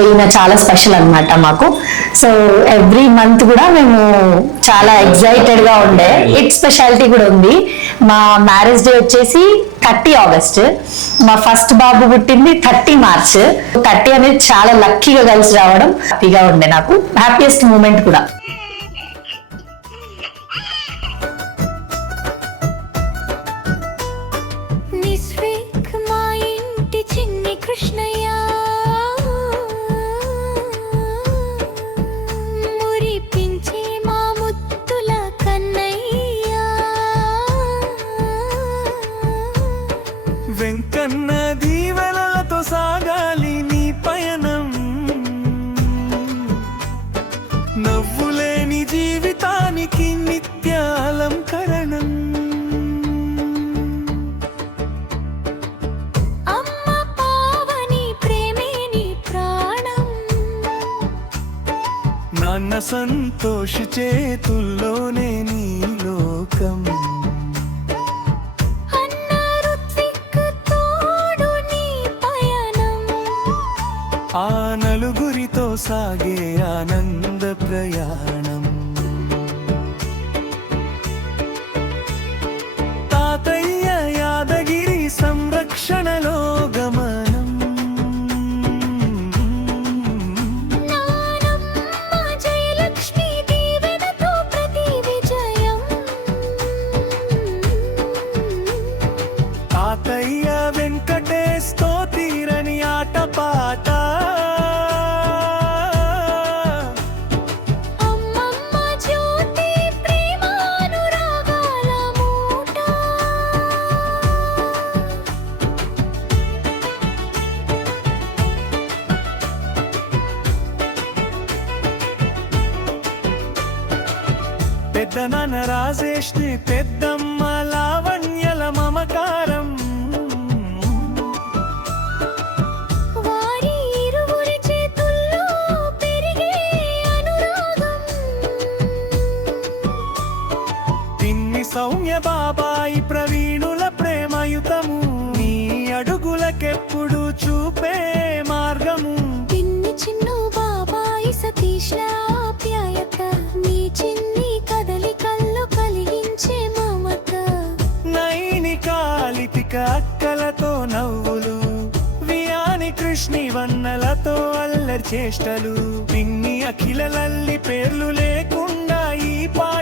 ఈయన చాలా స్పెషల్ అన్నమాట మాకు. సో ఎవ్రీ మంత్ కూడా మేము చాలా ఎక్సైటెడ్ గా ఉండే. ఇట్ స్పెషాలిటీ కూడా ఉంది. మా మ్యారేజ్ డే వచ్చేసి 30 ఆగస్ట్, మా ఫస్ట్ బాబు పుట్టింది 30 మార్చ్. 30 అనేది చాలా లక్కీగా కలిసి రావడం హ్యాపీగా ఉండే, నాకు హ్యాపీయెస్ట్ మూమెంట్ కూడా. వెంకన్న దీవెనలతో సాగాలి నీ పయనం, నవ్వులేని జీవితానికి నిత్య అలంకరణం. అమ్మ పావని ప్రేమే నీ ప్రాణం, నాన్న సంతోష చేతుల్లోనే నీ లోకం. ఆ నలుగురితో సాగే ఆనంద ప్రయాణం. తాతయ్య యాదగిరి సంరక్షణలో గమనం. జయలక్ష్మి దీవెనతో ప్రతి విజయం. తాతయ్య వెంకటేష్ తో తీరని ఆటపాట. పెద్ద నాన్న రాజేష్ ని పెద్దమ్మ లావణ్యల మమకారం. వారి ఇరువురి చేతుల్లో పెరిగే అనురాగం. తిన్ని సౌమ్య బాబాయి ప్రవీణుల ప్రేమయుతము, నీ అడుగులకెప్పుడు చూపే మార్గము. పిన్ని చిన్ను బాబాయి సతీష్ ఆప్యాయత, నీ చిన్ని కదలికల్లో కలిగించే మమత. నైనికాలితిక అక్కలతో నవ్వులు, వియాని కృష్ణి వన్నలతో అల్లరి చేష్టలు. పిన్ని అఖిల లల్లి పేర్లు లేకుండా ఈ పాట